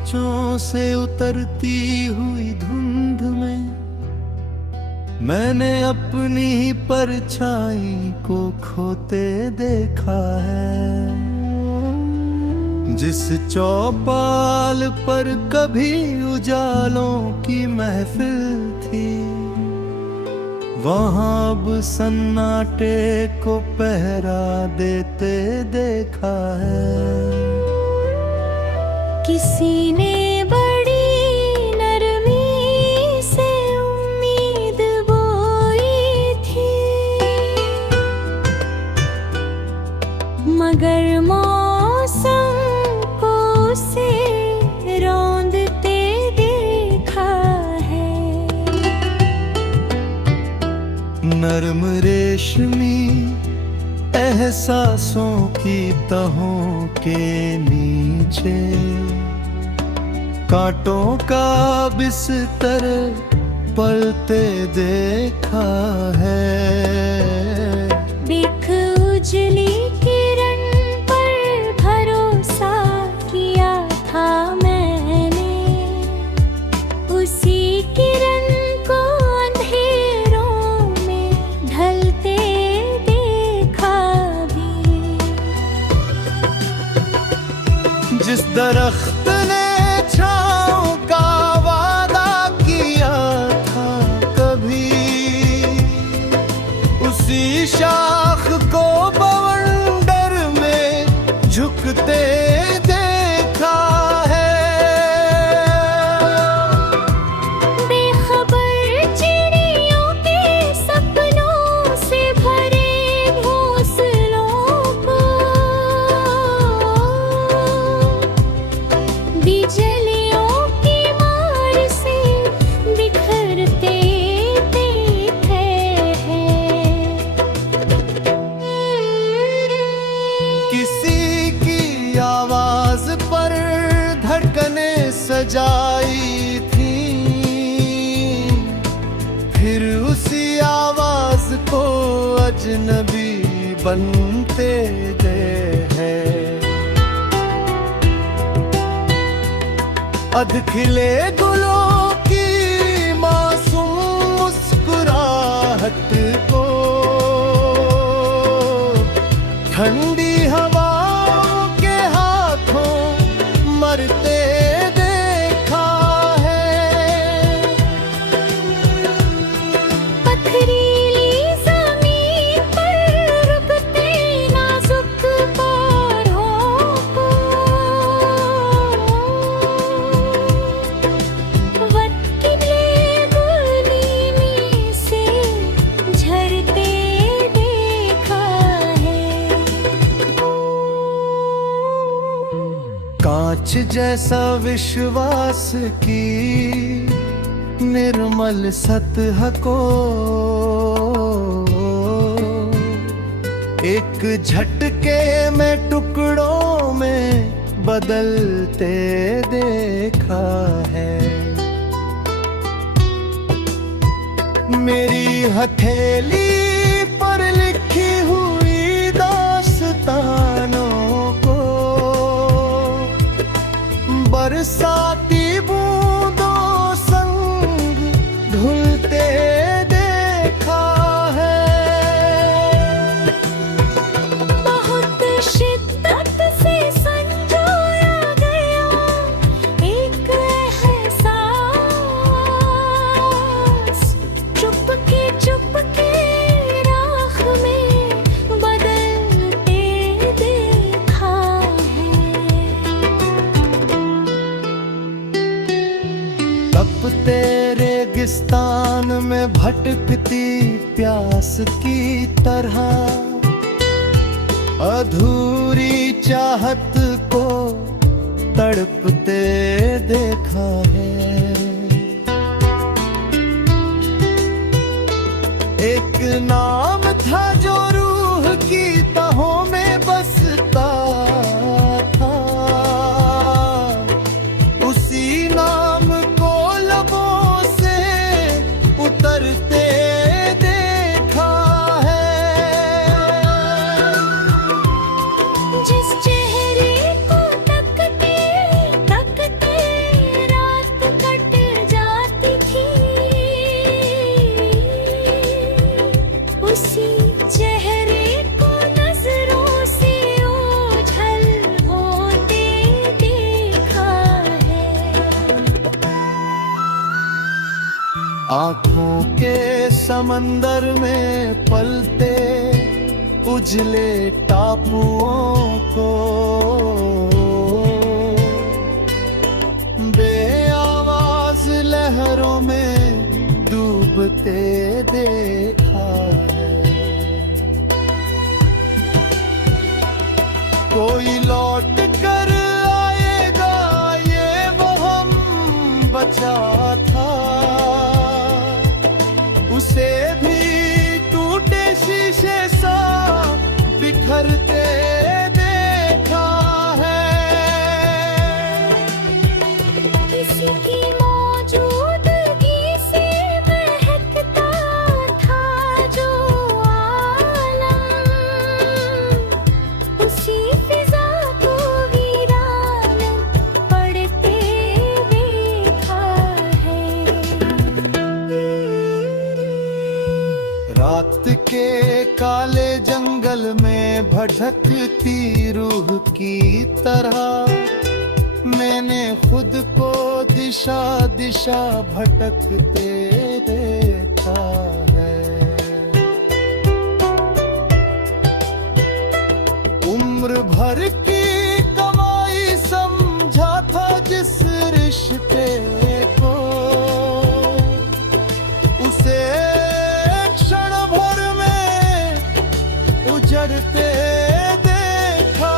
बगीचों से उतरती हुई धुंध में मैंने अपनी ही परछाई को खोते देखा है। जिस चौपाल पर कभी उजालों की महफिल थी, वहां अब सन्नाटे को पहरा देते देखा है। किसी ने बड़ी नरमी से उम्मीद बोई थी, मगर मौसम को उसे रौंदते देखा है। नरम रेशमी एहसासों की तहों के नीचे कांटों का बिस्तर पलते देखा है। देख उजली किरण पर भरोसा किया था मैंने, उसी किरण को अंधेरों में ढलते देखा भी। जिस दरख्त ने छाँव का वादा किया था कभी, उसी शाख को बवंडर में झुकते देखा है। बेखबर चिड़ियों के सपनों से भरे घोंसलों को बिजलियों की मार से बिखरते देखे हैं। किसी की आवाज पर धड़कने सजाई थी, फिर उसी आवाज को अजनबी बनते गए हैं। अधखिले गुलों की मासूम मुस्कुराहट को ठंडी हवाओं के हाथों मरते देखा है। पथरीली ज़मीन पर रुकते नाजुक पौधों को वक्त की गुलीमी से झरते देखा है। कांच जैसा विश्वास की निर्मल सतह को एक झटके में टुकड़ों में बदलते देखा है। मेरी हथेली पर लिखी हुई दास्तानों को बरसाती बूंदों संग धुलते देखा है। बहुत शिद्दत से संजोया गया एक एहसास, चुपके राख में बदलते देखा है। तपते रेगिस्तान में भटकती प्यास की तरह अधूरी चाहत को तड़पते देखा है। एक नाम था जो रूह की तहों में बसता था, उसी नाम को लबों से उतरते देखा है। जिस चेहरे को तकते तकते के समंदर में पलते उजले टापुओं को बेआवाज लहरों में डूबते देखा है। कोई लौट कर आएगा ये वो हम बचा था, उसे भी टूटे शीशे सा बिखरते देखा है। किसी की मौजूदगी से महकता था जो आलम, उसी फिजा को वीरान पड़ते देखा है। रात के काले जंगल में भटकती रूह की तरह मैंने खुद को दिशा दिशा भटकते देखा है। उम्र भर की कमाई समझा था जिस रिश्ते को, उसे क्षण भर में उजड़ते देखा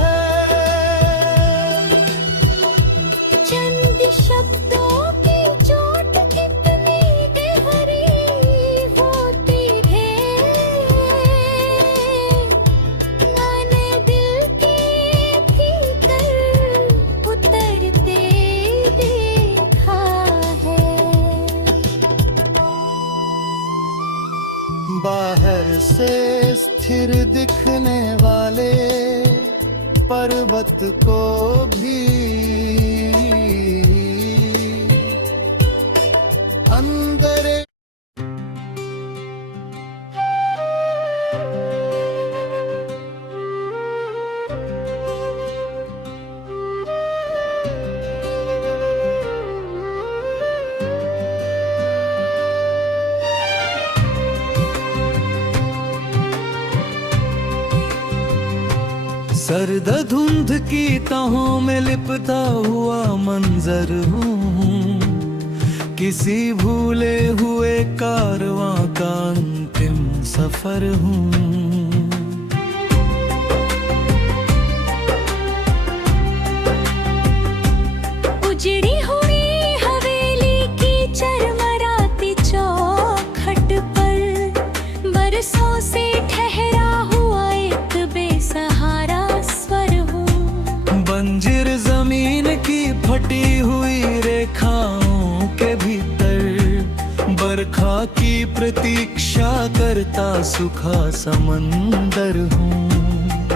है। चंद शब्दों की चोट कितनी गहरी होती है, मैंने दिल के भीतर उतरते देखा है। बाहर से स्थिर दिखने वाले पर्वत को भी अंदर सर्द धुंध की तहों में लिपटा हुआ मंजर हूँ, किसी भूले हुए कारवां का अंतिम सफर हूँ। उजड़ी हुई हवेली की चरमराती चौखट पर बरसों से ठहरा हुआ एक बेसहारा स्वर हूँ। बंजर जमीन की फटी हुई रेखाओं के भीतर बरखा की प्रतीक्षा करता सूखा समंदर हूँ।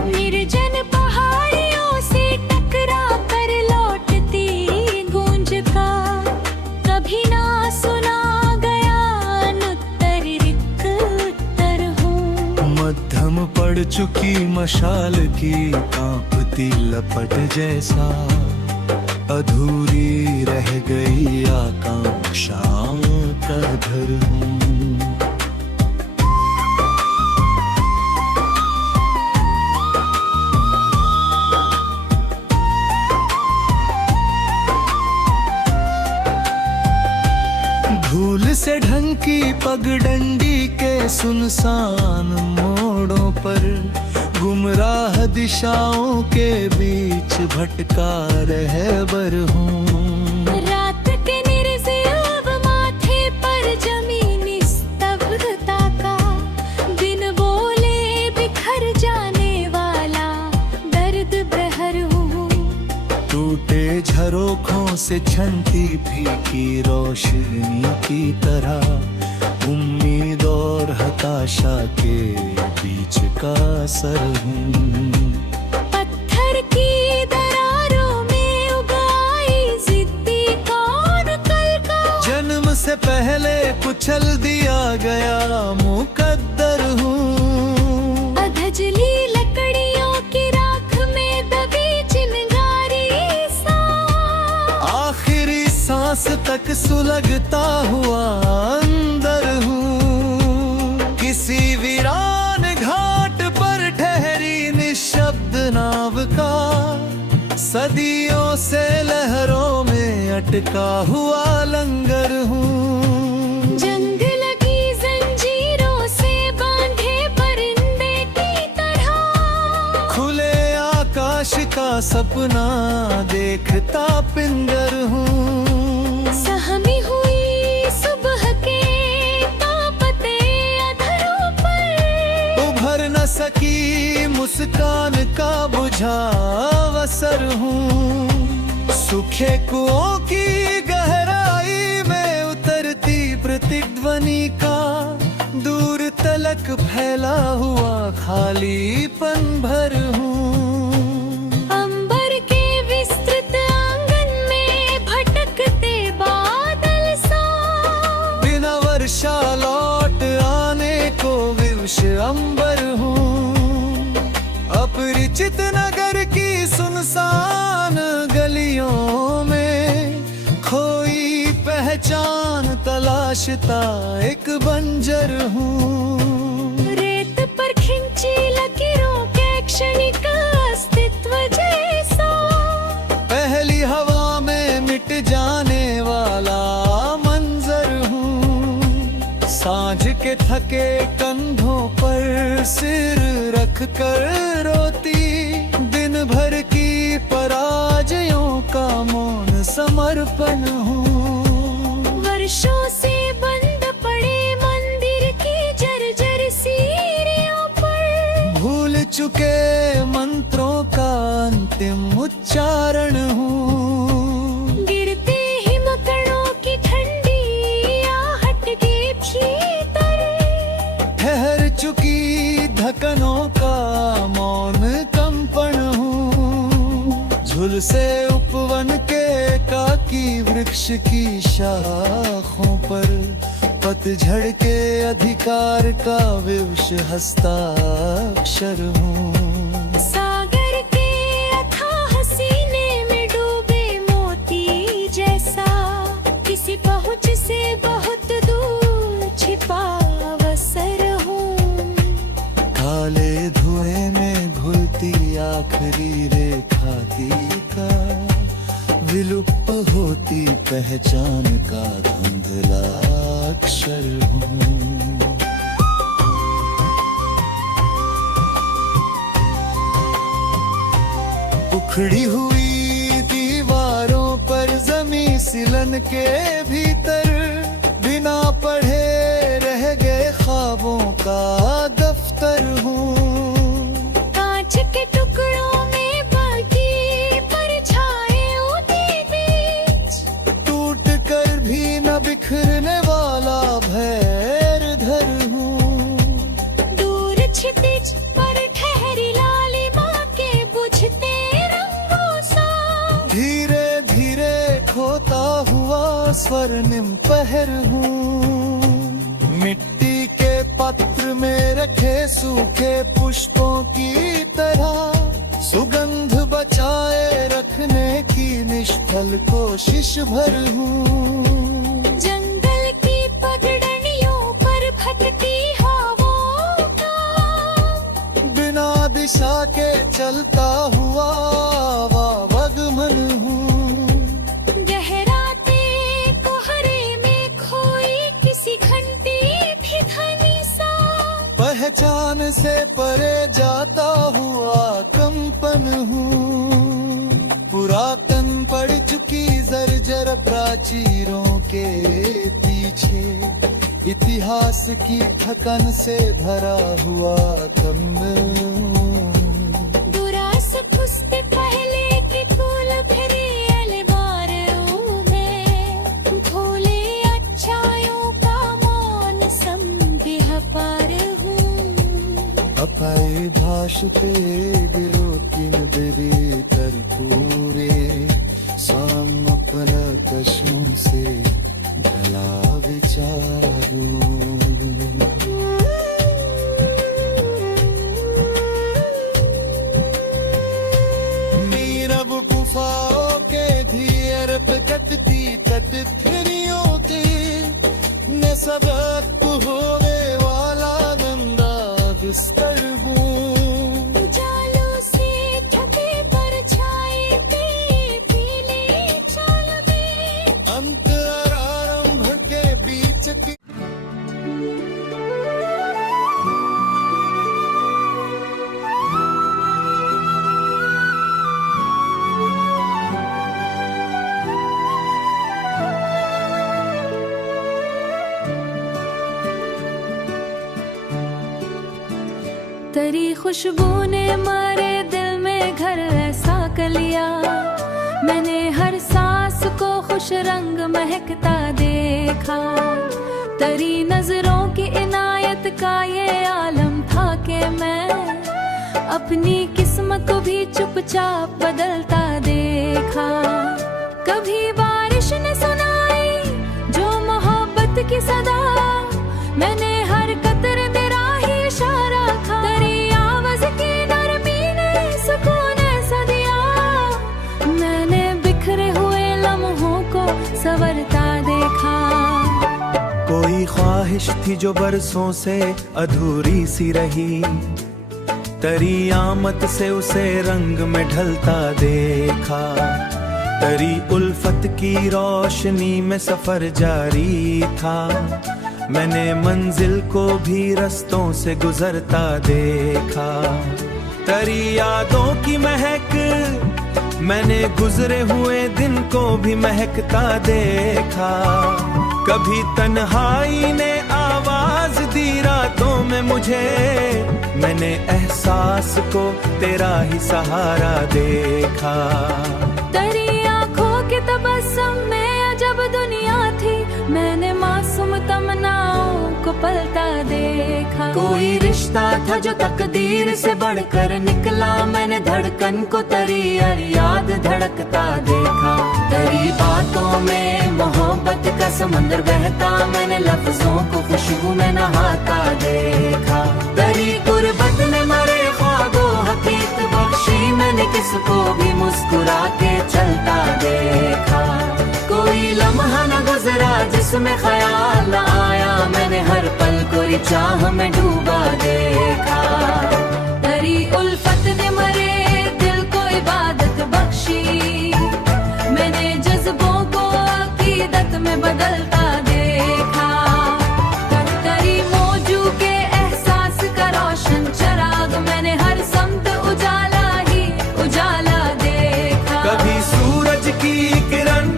निर्जन पहाड़ियों से टकरा कर लौटती गूंज का कभी ना सुना गया अनुत्तर रिक्त उत्तर हूँ। मध्यम पड़ चुकी मशाल की कांपती लपट जैसा अधूरी रह गई आकांक्षाओं का घर हूँ। धूल से ढंकी पगडंडी के सुनसान मोड़ों पर गुमराह दिशाओं के बीच भटका रहबर हूँ। रात के निर्जीव माथे पर जमीनी स्तब्धता का बिन बोले बिखर जाने वाला दर्द प्रहर हूँ। टूटे झरोखों से छनती फीकी रोशनी की तरह उम्मीद और हताशा के बीच का सर हूँ। पत्थर की दरारों में उगाई जिद्दी कौन कल का जन्म से पहले कुचल दिया गया मुकद्दर हूँ। अधजली लकड़ियों की राख में दबी चिंगारी सा आखिरी सांस तक सुलगता हुआ अंदर अटका हुआ लंगर हूँ। जंग लगी जंजीरों से बांधे परिंदे की तरह, खुले आकाश का सपना देखता पिंजर हूँ। सहमी हुई सुबह के तापते अधरों पर, उभर न सकी मुस्कान का बुझा अवसर हूँ। सूखे कुओं की गहराई में उतरती प्रतिध्वनि का दूर तलक फैला हुआ खालीपन भर हूँ। अंबर के विस्तृत आंगन में भटकते बादल सा, बिना वर्षा लौट आने को विवश अंबर हूँ। अपरिचित नगर की सुनसान गलियों में खोई पहचान तलाशता एक बंजर हूँ। रेत पर खिंची लकीरों के क्षणिक अस्तित्व जैसा, पहली हवा में मिट जाने वाला मंजर हूँ। सांझ के थके कंधों पर सिर रख कर रोती दिन भर की पराजयों का मौन समर्पण हूँ। वर्षों से बंद पड़े मंदिर की जर्जर सीढ़ियों पर, भूल चुके मंत्रों का अंतिम उच्चारण हूँ। गिरते हिमकणों की ठंडी आहट के भीतर, ठहर चुकी धकनों का मौन कंपन हूँ। झुलसे उपवन के काकी वृक्ष की शाखों पर पतझड़ के अधिकार का विवश हस्ताक्षर हूँ। सागर के अथाह सीने में डूबे मोती जैसा, किसी पहुंच से बहुत दूर छिपा अवसर हूँ। काले धुएं में घुलती आखिरी रेखा का विलुप्त होती पहचान का धुंधला अक्षर हूँ। उखड़ी हुई दीवारों पर जमी सिलन के भीतर बिना पढ़े रह गए ख्वाबों का दफ्तर हूँ। कांच के टुकड़ों में बाकी परछाइयों के बीच, टूट कर भी न बिखरने वाला भैरधर हूँ। दूर छिपिच पर ठहरी लालिमा के बुझते रंगों सा, धीरे धीरे खोता हुआ स्वर्णिम पहर हूँ। मिट्टी के पत्र में रखे सूखे पुष्पों की तरह सुगंध बचाए रखने की निष्फल कोशिश भर हूँ। जंगल की पगडंडियों पर भटकी हवाओं का, बिना दिशा के चलता हुआ आवागमन हूँ। गहराते कोहरे में खोई किसी घंटी भी ध्वनि सा, पहचान से परे जाता हुआ कंपन हूँ। पुरातन पड़ चुकी जर्जर प्राचीरों के पीछे इतिहास की थकन से भरा हुआ कम्बल हूँ। दुरास खुसते पहले की तूल भरी अलमारियों में, भोले अच्छाइयों का मौन संदेह पार हूँ। अपाई भाषते गिरोकिन बिरी कर पूरे सामपन कशों से भला विचारूं। नीरव गुफाओं के धीर कटती तटथरियों की न सबक होवे वाला गंदा बिस्तर हूँ। उजालों से ढके परछाई पे पीली चाल में, तेरी खुशबू ने मारे दिल में घर ऐसा कर लिया, मैंने हर सांस को खुश रंग महकता देखा। तेरी नजरों की इनायत का ये आलम था कि मैं अपनी किस्मत को भी चुपचाप बदलता देखा। कभी बारिश ने सुनाई जो मोहब्बत की सदा, मैंने हर कतरे तेरा ही इशारा था। तेरी आवाज की नरमी ने सुकून ऐसा दिया, मैंने बिखरे हुए लम्हों को संवरता देखा। कोई ख्वाहिश थी जो बरसों से अधूरी सी रही, तेरी आमद से उसे रंग में ढलता देखा। तेरी उल्फत की रोशनी में सफर जारी था, मैंने मंजिल को भी रस्तों से गुजरता देखा। तेरी यादों की महक मैंने गुजरे हुए दिन को भी महकता देखा। कभी तन्हाई ने आवाज दी रातों में मुझे, मैंने एहसास को तेरा ही सहारा देखा। तेरी आंखों के तबस्सुम में अजब दुनिया थी, मैंने मासूम तमन्नाओं को पलता देखा। कोई रिश्ता था जो तकदीर से बढ़कर निकला, मैंने धड़कन को तेरी हर याद धड़कता देखा। तेरी बातों में मोहब्बत का समंदर बहता, मैंने लफ्जों को खुशबू में नहाता देखा। तेरी गुर्बत ने मरे ख्वाबों हकीकत बख्शी, मैंने किसको भी मुस्कुरा के चलता देखा। कोई लम्हा न गुजरा जिसमें ख्याल न आया, मैंने हर पल को चाह में डूबा देखा। तेरी उल्फत ने मरे दिल को इबादत बख्शी, मैंने जज्बों को अकीदत में बदलता देखा। तेरी मौजू के एहसास का रोशन चराग, मैंने हर समत उजाला ही उजाला देखा। कभी सूरज की किरण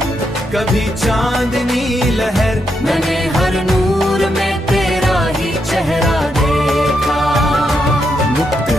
कभी चांदनी लहर, मैंने हर नूर में तेरा ही चेहरा देखा। मुक्ते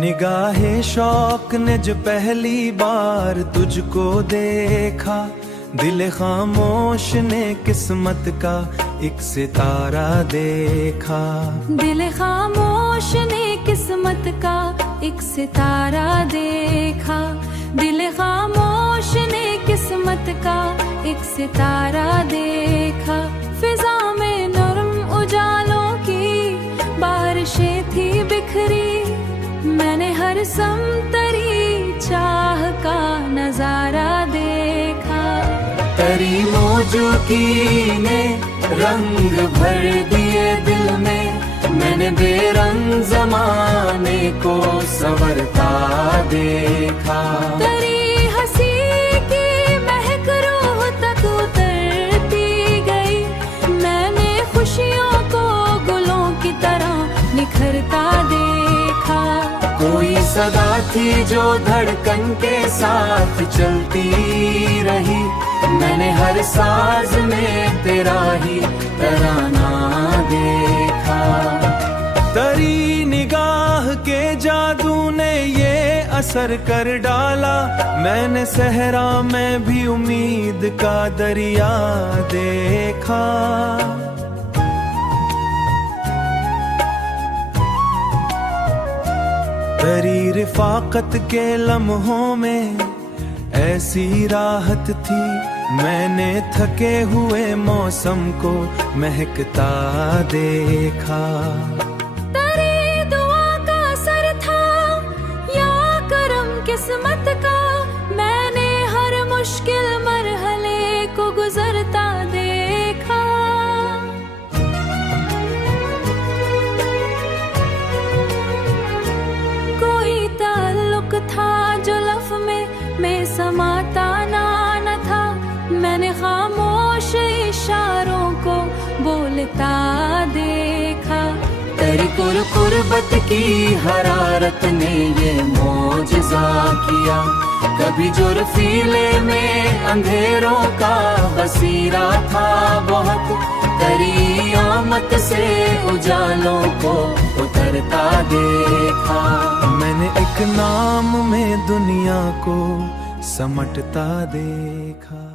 निगाहे शौक ने जो पहली बार तुझको देखा, दिल खामोश ने किस्मत का एक सितारा देखा। दिल खामोश ने किस्मत का एक सितारा देखा। दिल खामोश ने किस्मत का एक सितारा देखा। फिजा में नरम उजालों की बारिशें थी बिखरी, मैंने हर समतरी चाह का नजारा देखा। तेरी मौजूदगी ने रंग भर दिए दिल में, मैंने बेरंग जमाने को संवरता देखा। तेरी हंसी की महक रूह तक उतरती गई, मैंने खुशियों को गुलों की तरह निखरता देखा। कोई सदा थी जो धड़कन के साथ चलती रही, मैंने हर साज में तेरा ही तराना देखा। तेरी निगाह के जादू ने ये असर कर डाला, मैंने सहरा में भी उम्मीद का दरिया देखा। तेरी रिफाकत के लम्हों में ऐसी राहत थी, मैंने थके हुए मौसम को महकता देखा। तेरी दुआ का असर था या करम किस्मत का, मैंने हर मुश्किल मरहले को गुजरता देखा। तेरी कुर्बत की हरारत ने ये मौजज़ा किया। कभी जुर्फीले में अंधेरों का बसीरा था बहुत, तेरी आमद से उजालों को उतरता देखा। मैंने एक नाम में दुनिया को समटता देखा।